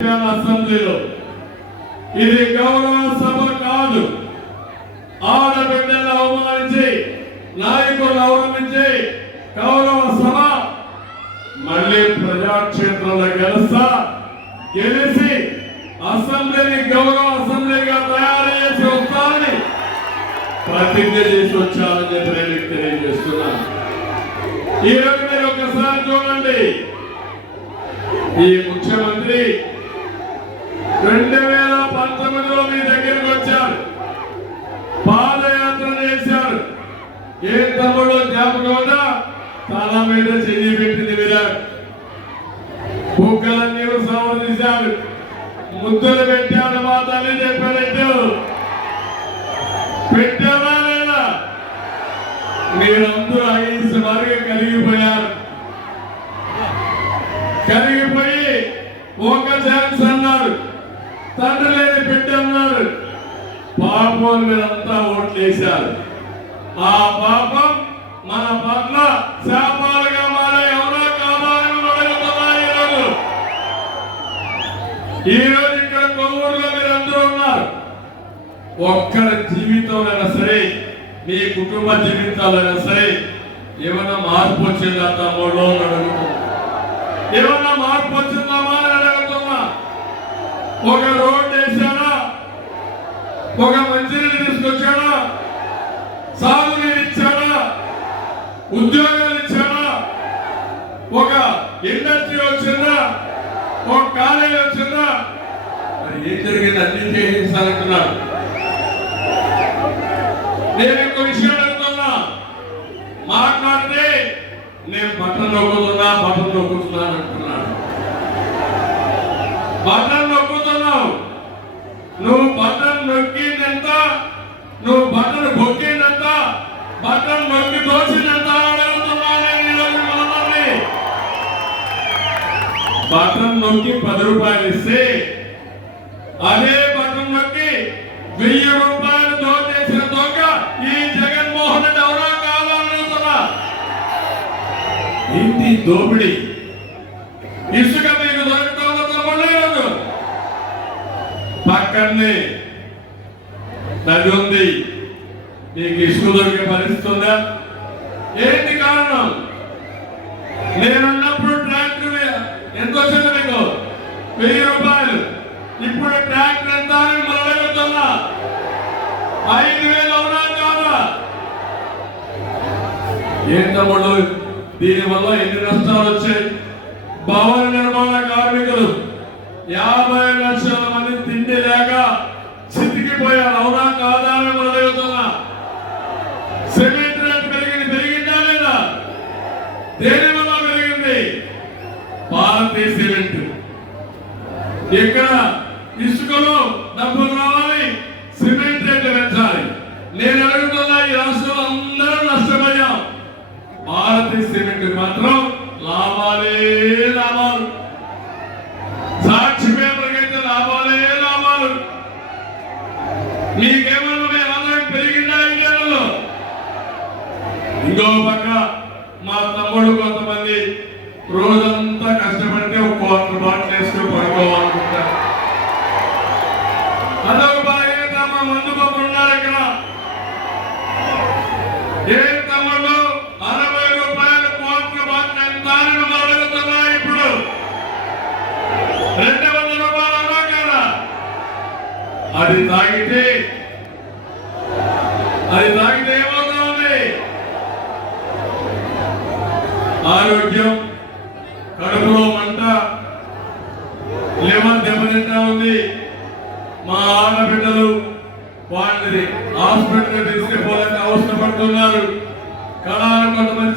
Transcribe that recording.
అసెంబ్లీలో. ఇది గౌరవ సభ కాదు. ఆడబిడ్డలు అవమానించి నాయకులు అవమానించి గౌరవ సభ మళ్ళీ ప్రజాక్షేత్రంలో గెలుస్తా గెలిచి అసెంబ్లీని గౌరవ అసెంబ్లీగా తయారు చేసి వస్తారని ప్రతిజ్ఞ చేసి వచ్చారని చెప్పి నేను మీకు తెలియజేస్తున్నాను. ఈ మీరు ఒకసారి చూడండి. ఈ ముఖ్యమంత్రి రెండు వేల పంతొమ్మిదిలో మీ దగ్గరికి వచ్చారు. పాదయాత్ర చేశారు. ఏ తమ్ముడు జ్ఞాపకం తల మీద చెయ్యి పెట్టింది విరాట్. బుగ్గలన్నీ సమర్థించారు ముద్దులు పెట్టాడు మా తల్లి చెప్పారంటూ పెట్టావా లేదా? మీరందరూ ఐదు వరకు కలిగిపోయారు కలిగిపోయి ఒక ఛాన్స్ అన్నారు. తండ్రి లేని బిడ్డ అన్నారు పాపం మీద అంతా ఓట్లేశారు. ఆ పాపం మన పట్ల శాపాలుగా మారే ఎవరో కావాలని అడుగుతున్నారు ఈరోజు ఈ రోజు ఇక్కడ కొవ్వూరులో మీరు అందరూ ఉన్నారు. ఒక్కరి జీవితంలో సరే మీ కుటుంబ జీవితాలైనా సరే ఏమైనా మార్పు వచ్చిందా తమ్ముళ్ళు అని అడుగుతున్నా ఏమన్నా మార్పు వచ్చిందా ఒక రోడ్ వేసాడా ఒక మంచినీళ్ళు తీసుకొచ్చాడా సాగునీరు ఇచ్చాడా ఉద్యోగాలు ఇచ్చాడా ఒక ఇండస్ట్రీ వచ్చిందా? ఒక కాలేజీ వచ్చిందా? మరి ఏం జరిగింది? అన్ని చేసేసానంటున్నాడు నేను ఇంకో విషయం అనుకున్నా మాట్లాడితే నేను బట్టలు నొక్కుతున్నా బటన్ నొక్కుతున్నాను అంటున్నాడు బటన్ నువ్వు బటన్ బొక్కిందంత బటన్ నొక్కి దోచినంత అడుగుతున్నా బటన్ నొక్కి పది రూపాయలు ఇస్తే అదే బటన్ నొక్కి వెయ్యి రూపాయలు దోచేసిన దొంగ ఈ జగన్మోహన్ రెడ్డి ఎవరో కావాలనుకున్నా ఇంటి దోపిడి. ఇసుక మీకు దొరుకుతుందో తమ్ముళ్ళు పక్కనే నది ఉంది. నీకు ఇసుక దొరికే పరిస్థితి ఉందా ఏంటి కారణం? నేనున్నప్పుడు ట్రాక్టర్ ఎంత వచ్చింది మీకు వెయ్యి రూపాయలు. ఇప్పుడు ట్రాక్టర్ ఎంత అని మొదలెడుతున్నా? ఐదు వేలు అవునా కాదా? ఏం తమ్ముడు? దీనివల్ల ఎన్ని నష్టాలు వచ్చాయి? భవన నిర్మాణ కార్మికులు యాభై లక్షల మంది తిండి లేక చితికిపోయారు అవునా కాదా అని మొదలవుతున్నా సిమెంట్ రేట్ పెరిగింది పెరిగిందా లేదా దేని వల్ల పెరిగింది భారతీయ సిమెంట్. ఇక్కడ ఇసుకలో డబ్బులు రావాలి సిమెంట్ రేట్లు పెంచాలి. నేను అడుగుతున్నా ఈ రాష్ట్రంలో అందరం నష్టపోయాం. భారతీయ సిమెంట్ మాత్రం లాభాలే లాభాలు. సాక్షి పేపర్కి అయితే లాభాలే లాభాలు. మీకేమన్నా మీ ఆదాయం పెరిగిందా ఇండియాలో? ఇంకో పక్క మా తమ్ముడు కొంతమంది రోజంతా కష్టపడితే ఒక పడుకోవాలనుకుంటారు అదొక బాధ్యత మా ఉన్నారు ఇక్కడ. ఏ అరవై రూపాయల ఇప్పుడు? రెండు వందల రూపాయలు కదా. అది తాగితే అది తాగితే ఏమవుతుంది? ఆరోగ్యం మా ఆడబిడ్డలు వాళ్ళని హాస్పిటల్ తీసుకుపోవాలని అవసరపడుతున్నారు. కళాలు కొంతమంది